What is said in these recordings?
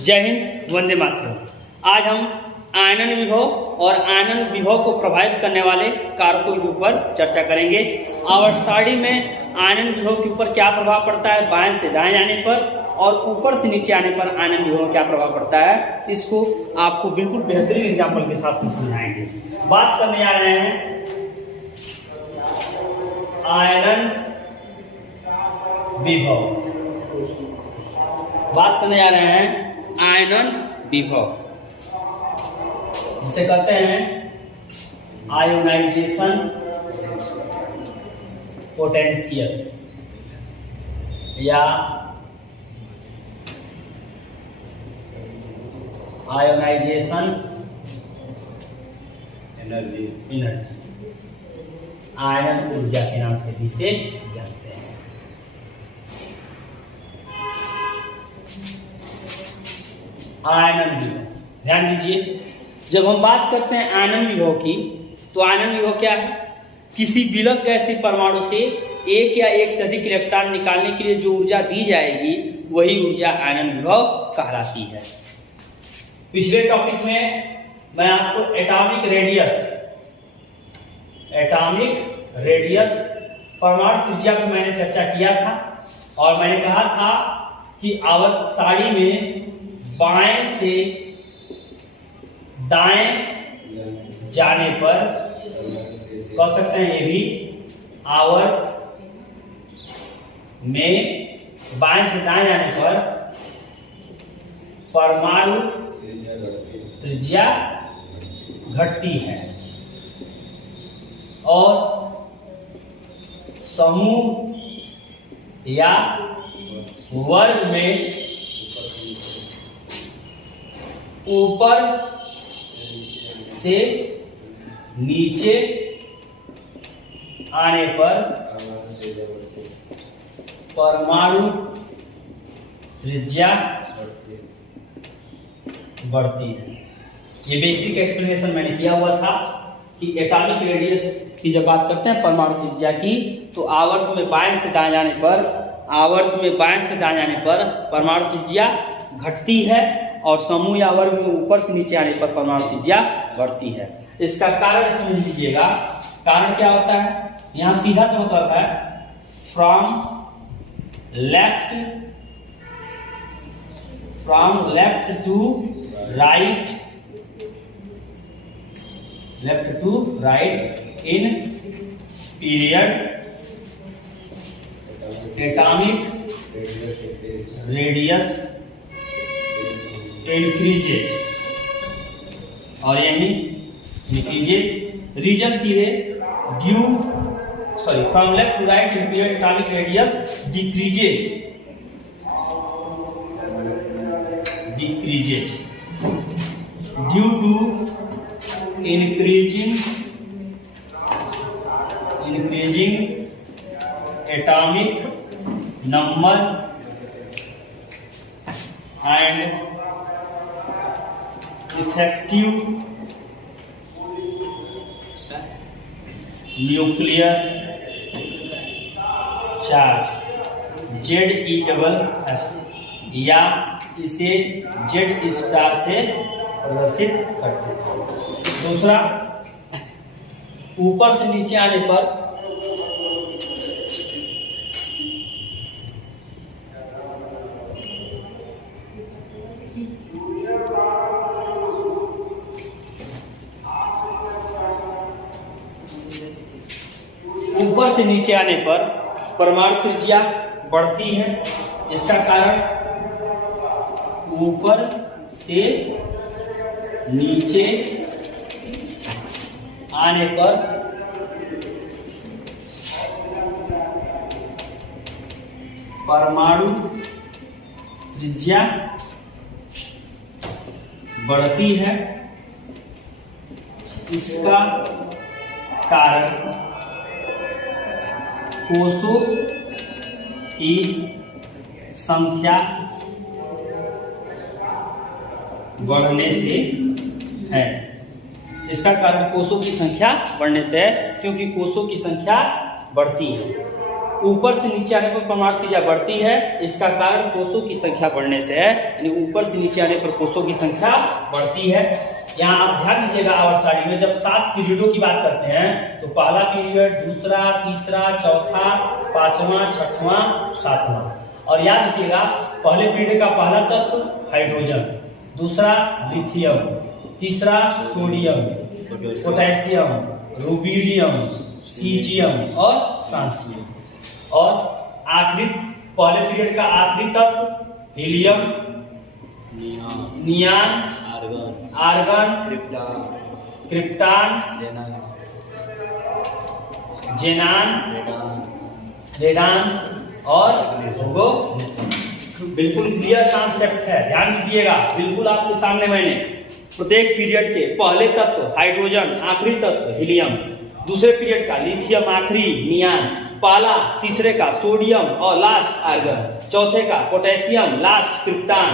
जय हिंद, वंदे मातरम। आज हम आयनन विभव और आयनन विभव को प्रभावित करने वाले कारकों के ऊपर चर्चा करेंगे। आवर्तसारणी में आयनन विभव के ऊपर क्या प्रभाव पड़ता है बाएं से दाएं जाने पर, और ऊपर से नीचे आने पर आयनन विभव में क्या प्रभाव पड़ता है, इसको आपको बिल्कुल बेहतरीन एग्जाम्पल के साथ हम समझाएंगे। बात करने आ रहे हैं आयनन विभव, बात करने जा रहे हैं आयनन विभव, जिसे कहते हैं आयोनाइजेशन पोटेंशियल या आयोनाइजेशन एनर्जी, आयनन ऊर्जा के नाम से भी इसे जानते हैं। आयनन विभव, ध्यान दीजिए, जब हम बात करते हैं आयनन विभव की, तो आयनन विभव क्या है? किसी विलक गैसीय परमाणु से एक या एक से अधिक इलेक्ट्रॉन निकालने के लिए जो ऊर्जा दी जाएगी वही ऊर्जा आयनन विभव कहलाती है। पिछले टॉपिक में मैं आपको एटॉमिक रेडियस परमाणु त्रिज्या पर मैंने चर्चा किया था, और मैंने कहा था कि आवर्त सारणी में बाएं से दाएं जाने पर कह सकते हैं, ये भी आवर्त में बाएं से दाएं जाने पर परमाणु त्रिज्या घटती है और समूह या वर्ग में ऊपर से नीचे आने पर परमाणु त्रिज्या बढ़ती है। ये बेसिक एक्सप्लेनेशन मैंने किया हुआ था कि एटॉमिक रेडियस की जब बात करते हैं परमाणु त्रिज्या की, तो आवर्त में बाएं से दाएं जाने पर परमाणु त्रिज्या घटती है और समूह या वर्ग में ऊपर से नीचे आने पर परमाणु त्रिज्या बढ़ती है। इसका कारण समझ लीजिएगा। कारण क्या होता है? यहां सीधा सा मतलब है from left to right in period atomic radius increases, और यही इंक्रीजेज रीजन सीधे from left to right in period atomic radius decreases due to increasing atomic number and effective nuclear charge ZeF, या इसे Z स्टार से प्रदर्शित करते हैं। दूसरा, ऊपर से नीचे आने पर परमाणु त्रिज्या बढ़ती है। इसका कारण ऊपर से नीचे आने पर परमाणु त्रिज्या बढ़ती है। इसका कारण कोषों की संख्या बढ़ने से है। इसका कारण कोषों की संख्या बढ़ने से है, क्योंकि कोषों की संख्या बढ़ती है। ऊपर से नीचे आने पर परमाणु त्रिज्या बढ़ती है। इसका कारण कोषों की संख्या बढ़ने से है, यानी ऊपर से नीचे आने पर कोषों की संख्या बढ़ती है। यहाँ आप ध्यान दीजिएगा, आवर्त सारणी में जब 7 पीरियडों की बात करते हैं तो पहला पीरियड, दूसरा, तीसरा, चौथा, पांचवा, छठवां, सातवां। और याद रखिएगा, पहले पीरियड का पहला तत्व हाइड्रोजन, दूसरा लिथियम, तीसरा सोडियम, पोटेशियम, रुबिडियम, सीजियम और फ्रांसियम। और आखिरी पहले पीरियड का आखिरी तत्व हीलियम, नियान, आर्गन, क्रिप्टान, जेनान, रेडान और बिल्कुल क्लियर कॉन्सेप्ट है, ध्यान दीजिएगा। बिल्कुल आपके सामने मैंने प्रत्येक पीरियड के पहले तत्व हाइड्रोजन, आखिरी तत्व हीलियम, दूसरे पीरियड का लिथियम, आखिरी नियान, पहला तीसरे का सोडियम और लास्ट आर्गन, चौथे का पोटेशियम, लास्ट क्रिप्टान,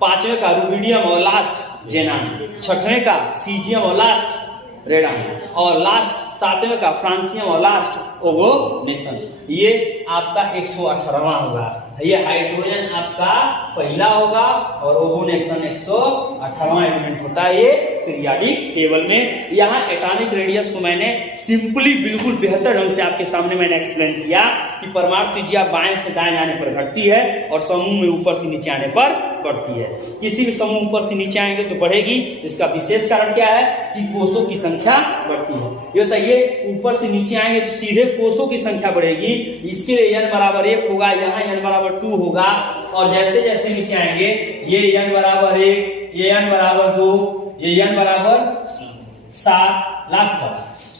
पांचवें का रुबिडियम और लास्ट जेनान, छठवें का सीजियम और लास्ट रेडान और लास्ट सातवें का फ्रांसियम और लास्ट ओगोनेशन। ये आपका 118वां होगा। ये हाइड्रोजन आपका पहला होगा और ओगोनेशन 118वां एलिमेंट होता है ये पीरियोडिक टेबल में। यहाँ एटॉमिक रेडियस को मैंने सिंपली बिल्कुल बेहतर ढंग से आपके सामने मैंने एक्सप्लेन किया कि परमाणु त्रिज्या बाएं से दाएं आने पर घटती है और समूह में ऊपर से नीचे आने पर बढ़ती है। किसी भी समूह ऊपर से नीचे आएंगे तो बढ़ेगी। इसका विशेष कारण क्या है कि कोषों की संख्या बढ़ती है। ये बताइए, ऊपर से नीचे आएंगे तो सीधे कोषों की संख्या बढ़ेगी। इसके लिए n बराबर 1 होगा, यहाँ n बराबर 2 होगा और जैसे जैसे नीचे आएंगे ये n बराबर 1, ये n बराबर 2, ये n बराबर 7 लास्ट पर।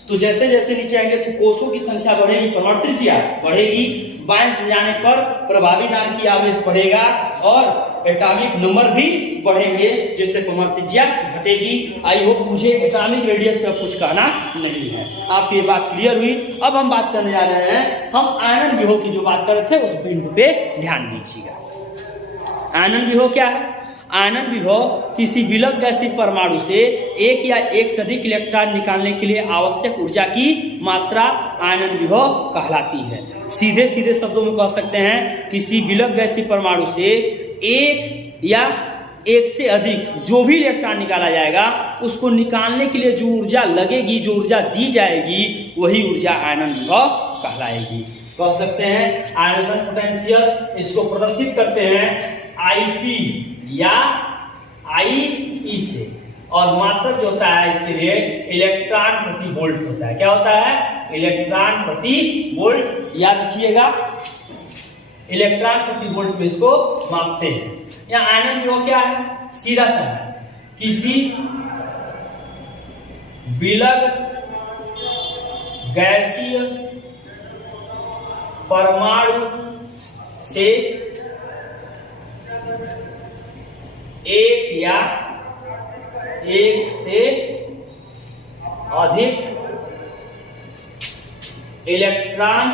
तो जैसे जैसे नीचे आएंगे तो कोषों की संख्या बढ़ेगी, परमाणु त्रिज्या बढ़ेगी। बाएं से जाने पर प्रभावी नाम की आवेश बढ़ेगा और एटॉमिक नंबर भी बढ़ेंगे, जिससे परमाणु त्रिज्या घटेगी। आई होप मुझे एटॉमिक रेडियस का कुछ कहना नहीं है। आपकी ये बात क्लियर हुई। अब हम बात करने जा रहे हैं, हम आयनन विभव की जो बात कर रहे थे उस बिंदु पे ध्यान दीजिएगा। आयनन विभव क्या है? आयनन विभव किसी विलग गैसीय परमाणु से एक या एक से अधिक इलेक्ट्रॉन निकालने के लिए आवश्यक ऊर्जा की मात्रा आयनन विभव कहलाती है। सीधे सीधे शब्दों में कह सकते हैं, किसी विलग गैसीय परमाणु से एक या एक से अधिक जो भी इलेक्ट्रॉन निकाला जाएगा उसको निकालने के लिए जो ऊर्जा लगेगी, जो ऊर्जा दी जाएगी, वही ऊर्जा आयनन विभव कहलाएगी। कह सकते हैं आयनेशन पोटेंशियल, इसको प्रदर्शित करते हैं आईपी या आई से, और मात्रक जो होता है इसके लिए इलेक्ट्रॉन प्रति वोल्ट होता है। क्या होता है? इलेक्ट्रॉन प्रति वोल्ट। याद रखिएगा, इलेक्ट्रॉन प्रति वोल्ट में इसको मापते हैं। यहाँ आयनन विभव क्या है? सीधा सा है, किसी विलग गैसीय परमाणु से एक या एक से अधिक इलेक्ट्रॉन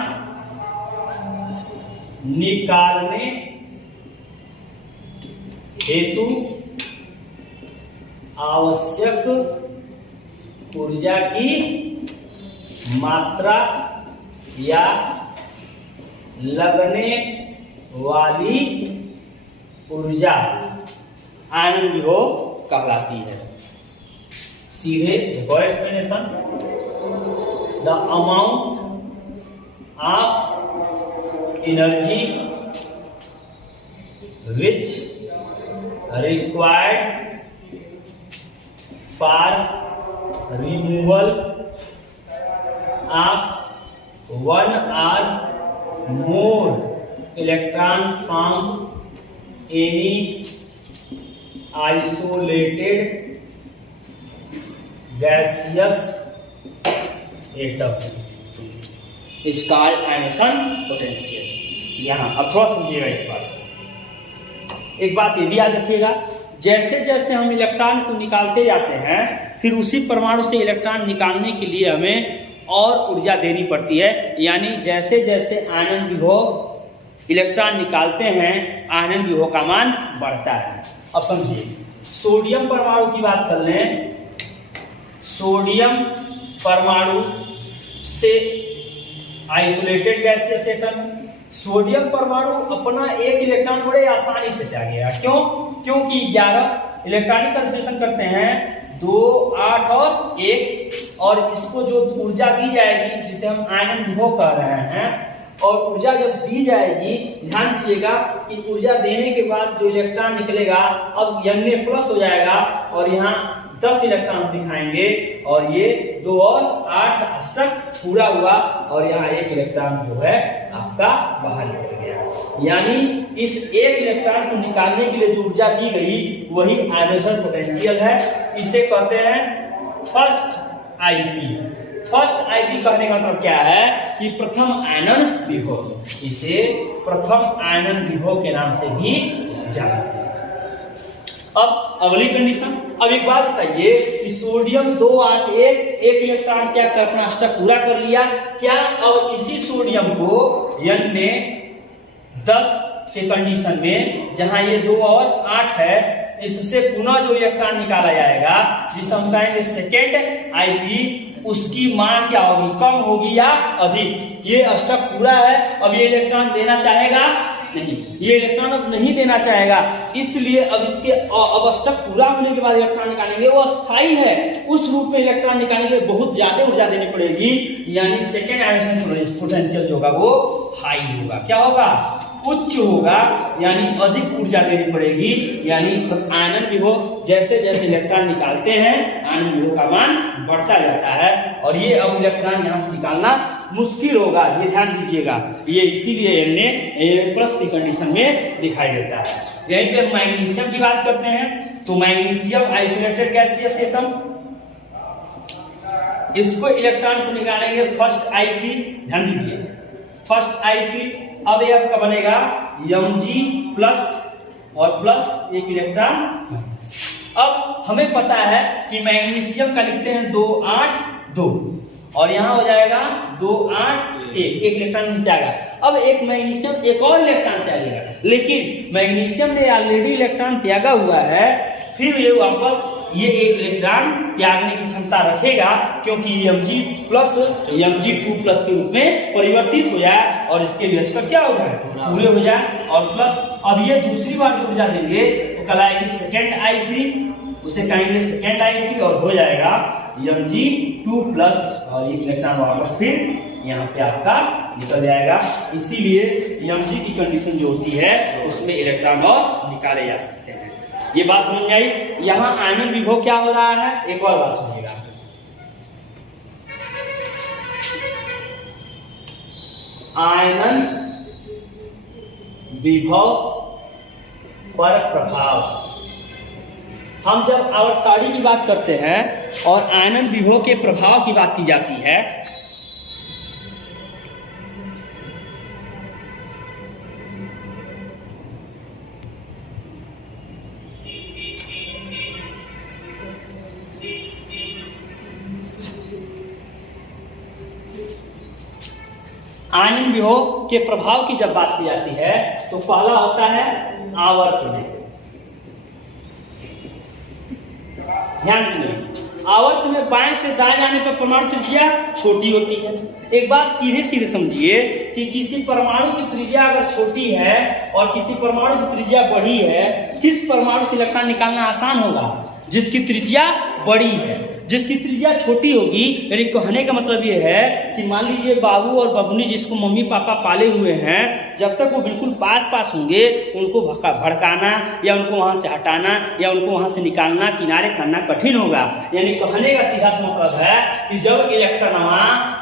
निकालने हेतु आवश्यक ऊर्जा की मात्रा या लगने वाली ऊर्जा आयनन विभव कहलाती है। सीधे explanation, the amount of energy which required for removal of 1 or more electron from any isolated gaseous atom is called ionisation potential. यहाँ अब थोड़ा समझिएगा इस बात। एक बात ये भी याद रखिएगा, जैसे जैसे हम इलेक्ट्रॉन को निकालते जाते हैं फिर उसी परमाणु से इलेक्ट्रॉन निकालने के लिए हमें और ऊर्जा देनी पड़ती है। यानी जैसे जैसे आयनन विभव इलेक्ट्रॉन निकालते हैं आयनन विभव का मान बढ़ता है। अब समझिए, सोडियम परमाणु की बात कर लें। सोडियम परमाणु से आइसोलेटेड गैसियस एटम है। सोडियम परमाणु अपना एक इलेक्ट्रॉन बड़े आसानी से त्यागेगा। क्यों? क्योंकि 11 इलेक्ट्रॉनिक कंफर्मेशन करते हैं 2, 8 और 1, और इसको जो ऊर्जा दी जाएगी जिसे हम आयनन विभव कह रहे हैं, और ऊर्जा जब दी जाएगी, ध्यान दीजिएगा कि ऊर्जा देने के बाद जो इलेक्ट्रॉन निकलेगा अब Na प्लस हो जाएगा और यहाँ 10 इलेक्ट्रॉन दिखाएंगे, और ये 2 और 8 अष्टक पूरा हुआ, और यहाँ 1 इलेक्ट्रॉन जो है आपका बाहर निकल गया। यानी इस 1 इलेक्ट्रॉन को निकालने के लिए जो ऊर्जा दी गई वही आयनेशन पोटेंशियल है। इसे कहते हैं फर्स्ट आईपी। फर्स्ट आईपी कहने का मतलब क्या है कि प्रथम आयनन विभव। इसे प्रथम आयनन विभव के नाम से भी जाना जाता है। अब अगली कंडीशन, अब एक बात बताइए कि सोडियम 281 एक इलेक्ट्रॉन क्या कर अपना अष्टक पूरा कर लिया, क्या अब इसी सोडियम को N ने 10 के कंडीशन में, जहां ये 2 और 8 है, इससे पुनः जो इलेक्ट्रॉन निकाला जाएगा जिसे हम कहेंगे सेकेंड आईपी, उसकी मान क्या होगी, कम होगी या अधिक? ये अष्टक पूरा है, अब ये इलेक्ट्रॉन देना चाहेगा नहीं, ये इलेक्ट्रॉन अब नहीं देना चाहेगा, इसलिए अब इसके अब अष्टक पूरा होने के बाद इलेक्ट्रॉन निकालेंगे वो अस्थाई है, उस रूप में इलेक्ट्रॉन निकालने के लिए बहुत ज्यादा ऊर्जा देनी पड़ेगी, यानी सेकेंड आयनेशन पोटेंशियल जो होगा वो हाई होगा। क्या होगा? उच्च होगा, यानी अधिक ऊर्जा देनी पड़ेगी। यानी आयनन विभव जैसे जैसे इलेक्ट्रॉन निकालते हैं आयनन विभव का मान बढ़ता जाता है, और ये अब इलेक्ट्रॉन यहाँ से निकालना मुश्किल होगा, ये ध्यान दीजिएगा। ये इसीलिए Na प्लस की कंडीशन में दिखाई देता है। यहीं पे हम मैग्नीशियम की बात करते हैं, तो मैग्नीशियम आइसोलेटेड गैसियस एटम, इसको इलेक्ट्रॉन को निकालेंगे फर्स्ट आईपी। ध्यान दीजिए, फर्स्ट आईपी, अब ये आपका बनेगा Mg प्लस और प्लस 1 इलेक्ट्रॉन। अब हमें पता है कि मैग्नीशियम का लिखते हैं 2, 8, 2, और यहाँ हो जाएगा 2, 8, 1 इलेक्ट्रॉन त्यागा। अब एक मैग्नीशियम एक और इलेक्ट्रॉन त्यागेगा, लेकिन मैग्नीशियम ने ऑलरेडी इलेक्ट्रॉन त्यागा हुआ है, फिर ये वापस ये 1 इलेक्ट्रॉन त्यागने की क्षमता रखेगा, क्योंकि Mg प्लस Mg2 प्लस के रूप में परिवर्तित हो जाए और इसके लिए अष्टक क्या हो जाए, पूरे हो जाए, और प्लस अब ये दूसरी बार जो ऊर्जा देंगे वो कहलाएगी सेकेंड आईपी, उसे कहेंगे सेकेंड आईपी, और हो जाएगा Mg2 प्लस, और 1 इलेक्ट्रॉन वापस फिर यहाँ पे आपका निकल जाएगा। इसीलिए Mg की कंडीशन जो होती है उसमें इलेक्ट्रॉन और निकाले जा सकते हैं। ये बात समझ में आई? यहाँ आयनन विभव क्या हो रहा है, एक और बात सुनिएगा। आयनन विभव पर प्रभाव, हम जब आवर्तसारणी की बात करते हैं और आयनन विभव के प्रभाव की बात की जाती है, आयनन विभव के प्रभाव की जब बात की जाती है तो पहला होता है आवर्त में। ध्यान सुनिए, आवर्त में बाएं से दाएं जाने पर परमाणु त्रिज्या छोटी होती है। एक बात सीधे सीधे समझिए कि किसी परमाणु की त्रिज्या अगर छोटी है और किसी परमाणु की त्रिज्या बड़ी है, किस परमाणु से इलेक्ट्रॉन निकालना आसान होगा? जिसकी त्रिज्या बड़ी है। जिसकी त्रिज्या छोटी होगी, यानी कहने का मतलब ये है कि मान लीजिए बाबू और बबुनी जिसको मम्मी पापा पाले हुए हैं, जब तक वो बिल्कुल पास पास होंगे उनको भड़काना या उनको वहां से हटाना या उनको वहां से निकालना, किनारे करना कठिन होगा। यानी कहने का सीधा सा मतलब है कि जब इलेक्ट्रॉन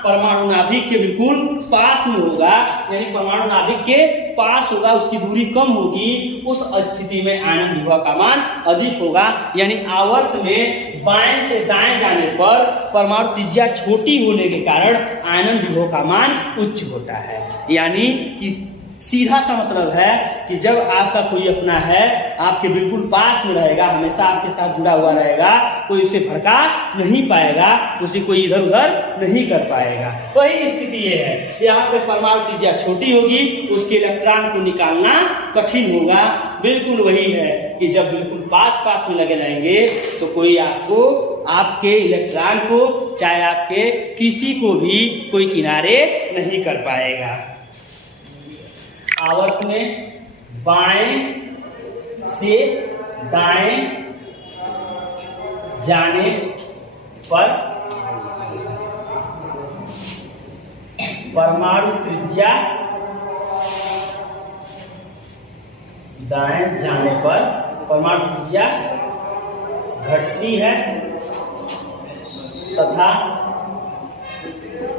परमाणु नाभिक के बिल्कुल पास में होगा, यानी परमाणु नाभिक के पास होगा, उसकी दूरी कम होगी, उस स्थिति में आयनन विभव का मान अधिक होगा। यानी आवर्त में बाएं से दाएं जाने पर परमाणु त्रिज्या छोटी होने के कारण आयनन विभव का मान उच्च होता है। यानी कि सीधा सा मतलब है कि जब आपका कोई अपना है, आपके बिल्कुल पास में रहेगा, हमेशा आपके साथ जुड़ा हुआ रहेगा, कोई उसे भड़का नहीं पाएगा, उसे कोई इधर उधर नहीं कर पाएगा। वही स्थिति ये है, यहाँ पे परमाणु त्रिज्या छोटी होगी, उसके इलेक्ट्रॉन को निकालना कठिन होगा। बिल्कुल वही है कि जब बिल्कुल पास पास में लगे रहेंगे तो कोई आपको आपके इलेक्ट्रॉन को, चाहे आपके किसी को भी कोई किनारे नहीं कर पाएगा। आवर्त में बाएं से दाएं जाने पर परमाणु त्रिज्या, दाएं जाने पर परमाणु त्रिज्या घटती है तथा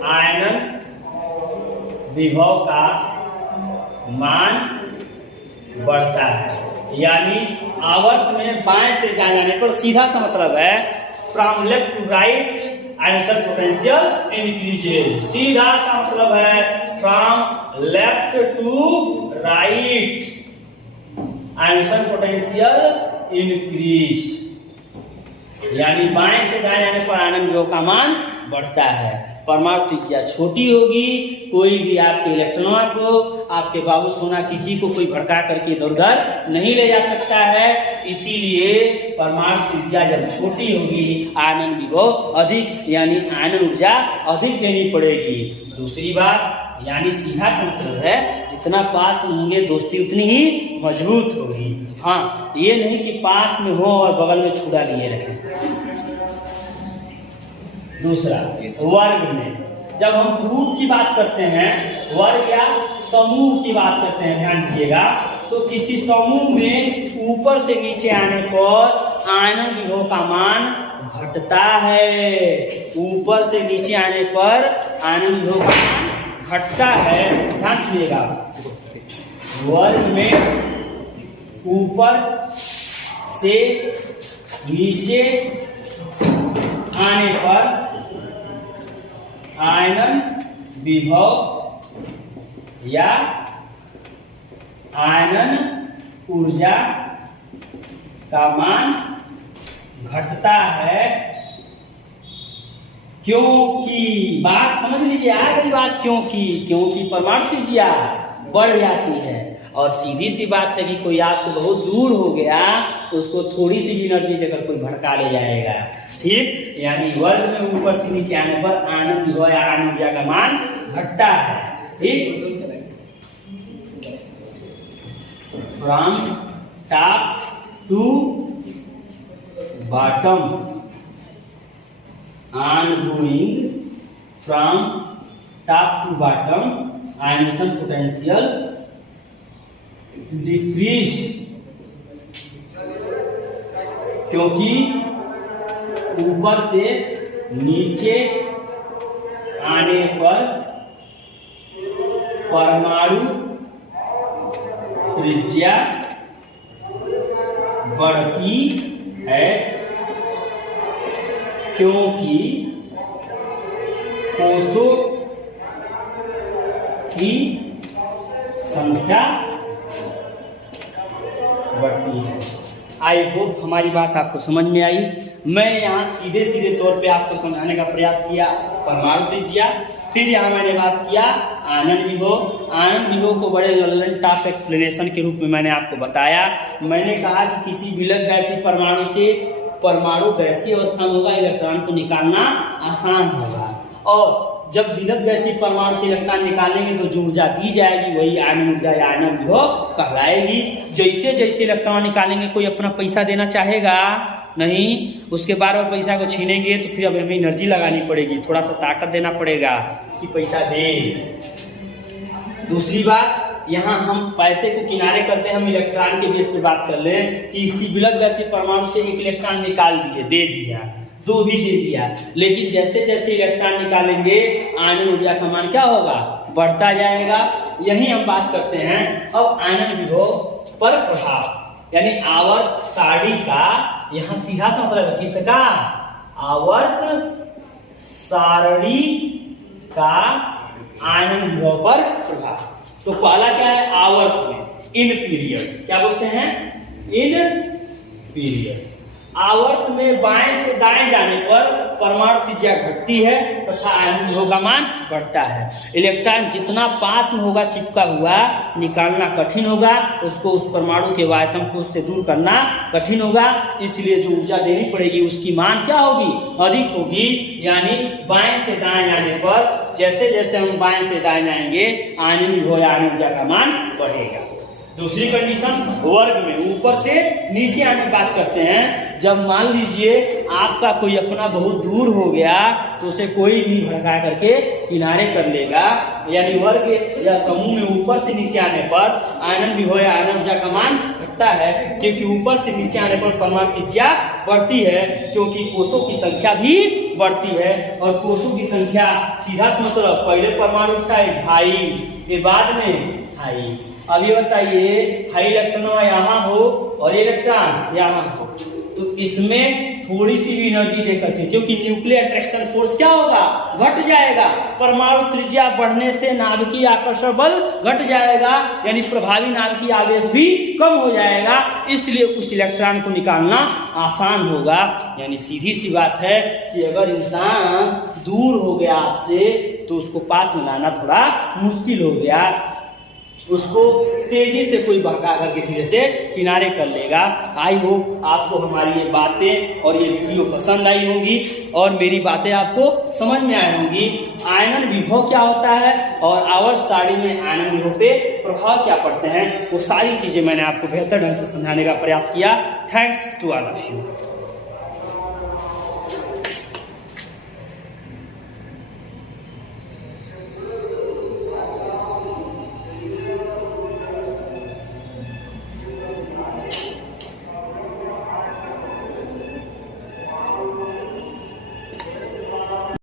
आयनन विभव का मान बढ़ता है। यानी आवर्त में बाएं से दाएं जाने पर सीधा सा मतलब है from left to right ionisation potential increases. सीधा सा मतलब है from left to right ionisation potential increase. यानी बाएं से दाएं जाने पर आयनन विभव का मान बढ़ता है। परमाणु त्रिज्या छोटी होगी, कोई भी आपके इलेक्ट्रॉन को, आपके बाबू सोना किसी को कोई भड़का करके इधर उधर नहीं ले जा सकता है। इसीलिए परमाणु त्रिज्या जब छोटी होगी आयनन विभव अधिक, यानी आयनन ऊर्जा अधिक देनी पड़ेगी। दूसरी बात, यानी सीधा सा मतलब है जितना पास में होंगे दोस्ती उतनी ही मजबूत होगी। हाँ, ये नहीं कि पास में हो और बगल में छुड़ा लिए रखें। दूसरा, वर्ग में जब हम ग्रुप की बात करते हैं, वर्ग या समूह की बात करते हैं, ध्यान दीजिएगा, तो किसी समूह में ऊपर से नीचे आने पर आयनन विभव का मान घटता है। ऊपर से नीचे आने पर आयनन विभव का मान घटता है। ध्यान दीजिएगा, वर्ग में ऊपर से नीचे आने पर आयनन विभव या आयनन ऊर्जा का मान घटता है, क्योंकि, बात समझ लीजिए, आज की बात क्योंकि परमाणु त्रिज्या बढ़ जाती है। और सीधी सी बात है कि कोई आपसे बहुत दूर हो गया तो उसको थोड़ी सी भी एनर्जी देकर कोई भड़का ले जाएगा। ठीक, यानी वर्ग में ऊपर से नीचे आने पर आयनन विभव या आयनन ऊर्जा का मान घटता है। ठीक, from top to bottom, ongoing from top to bottom, ionization potential decreased, क्योंकि ऊपर से नीचे आने पर परमाणु त्रिज्या बढ़ती है, क्योंकि कोषों की संख्या बढ़ती है। आई होप हमारी बात आपको समझ में आई। मैं यहाँ सीधे सीधे तौर पे आपको समझाने का प्रयास किया परमाणु त्रिज्या, फिर यहाँ मैंने बात किया आयनन विभव। आयनन विभव को बड़े ललन टॉप एक्सप्लेनेशन के रूप में मैंने आपको बताया। मैंने कहा कि किसी विलग गैसीय परमाणु से परमाणु गैसीय अवस्था में होगा, इलेक्ट्रॉन को निकालना आसान होगा, और जब विलग गैसीय परमाणु से इलेक्ट्रॉन निकालेंगे तो जो ऊर्जा दी जाएगी वही आयनन ऊर्जा या आयनन विभव कहलाएगी। जैसे जैसे इलेक्ट्रॉन निकालेंगे कोई अपना पैसा देना चाहेगा नहीं, उसके बार बार पैसा को छीनेंगे तो फिर अब हमें एनर्जी लगानी पड़ेगी, थोड़ा सा ताकत देना पड़ेगा कि पैसा दे। दूसरी बात, यहाँ हम पैसे को किनारे करते हैं, हम इलेक्ट्रॉन के बेस पे बात कर लें कि इसी विलग गैसीय परमाणु से एक इलेक्ट्रॉन निकाल दिए, दे दिया, दो भी दे दिया, लेकिन जैसे जैसे इलेक्ट्रॉन निकालेंगे आयनन ऊर्जा का मान क्या होगा, बढ़ता जाएगा। यही हम बात करते हैं अब आयनन विभव पर प्रभाव, यानी आवर्त सारणी का यहाँ सीधा सा मतलब है किसका, आवर्त सारणी का आयनन विभव पर प्रभाव। तो पहला क्या है, आवर्त में इन पीरियड, क्या बोलते हैं, इन पीरियड। आवर्त में बाएं से दाएं जाने पर परमाणु त्रिज्या घटती है तथा आयनन विभव का मान बढ़ता है। इलेक्ट्रॉन जितना पास में होगा चिपका हुआ, निकालना कठिन होगा, उसको उस परमाणु के आयतन को उससे दूर करना कठिन होगा, इसलिए जो ऊर्जा देनी पड़ेगी उसकी मान क्या होगी, अधिक होगी। यानी बाएं से दाएं जाने पर जैसे जैसे हम बाएं से दाएं जाएंगे आयनन विभव या आयनन ऊर्जा का मान बढ़ेगा। दूसरी कंडीशन वर्ग में ऊपर से नीचे आने की बात करते हैं। जब मान लीजिए आपका कोई अपना बहुत दूर हो गया तो उसे कोई भी भड़का करके किनारे कर लेगा, यानी वर्ग या समूह में ऊपर से नीचे आने पर आयनन विभव या आयनन ऊर्जा का मान घटता है, क्योंकि ऊपर से नीचे आने पर परमाणु त्रिज्या बढ़ती है, क्योंकि कोषों की संख्या भी बढ़ती है। और कोषों की संख्या सीधा सा मतलब पहले परमाणु साइड हाई, के बाद में हाई। अब ये बताइए हाई इलेक्ट्रॉन यहाँ हो और इलेक्ट्रॉन यहाँ हो, तो इसमें थोड़ी सी भी एनर्जी दे करके, क्योंकि न्यूक्लियर अट्रैक्शन फोर्स क्या होगा, घट जाएगा। परमाणु त्रिज्या बढ़ने से नाभिकीय आकर्षण बल घट जाएगा, यानी प्रभावी नाभिकीय आवेश भी कम हो जाएगा, इसलिए उस इलेक्ट्रॉन को निकालना आसान होगा। यानी सीधी सी बात है कि अगर इंसान दूर हो गया आपसे तो उसको पास में लाना थोड़ा मुश्किल हो गया, उसको तेजी से कोई बहका करके धीरे से किनारे कर लेगा। आई होप आपको हमारी ये बातें और ये वीडियो पसंद आई होंगी और मेरी बातें आपको समझ में आई होंगी। आयनन विभव क्या होता है और आवर्त सारणी में आयनन विभव पे प्रभाव क्या पड़ते हैं, वो सारी चीजें मैंने आपको बेहतर ढंग से समझाने का प्रयास किया। Thanks to all of you.